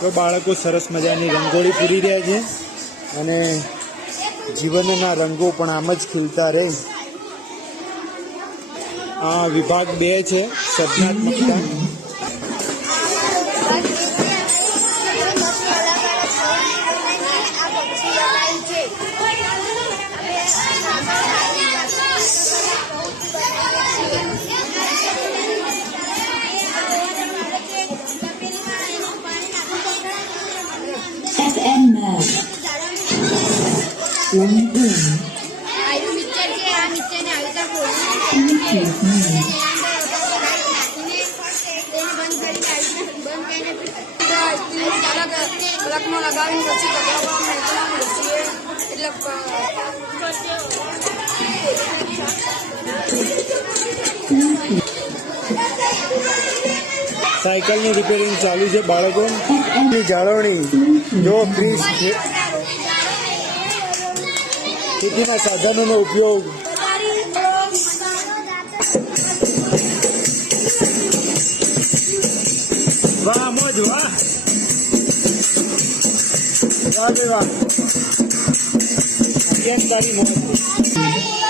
તો બાળકો સરસ મજાની રંગોળી પૂરી રહ્યા છે અને જીવનના રંગો પણ આમ જ ખીલતા રહે. આ વિભાગ 2 છે, સર્જનાત્મકતા. સાયકલની રિપેરિંગ ચાલુ છે બાળકો. જાળવણી જો ફ્રીજ, ખેતીના સાધનોનો ઉપયોગ, વાહ મોજ વાહ વાહ વાહ, અત્યંત સારી મોજ.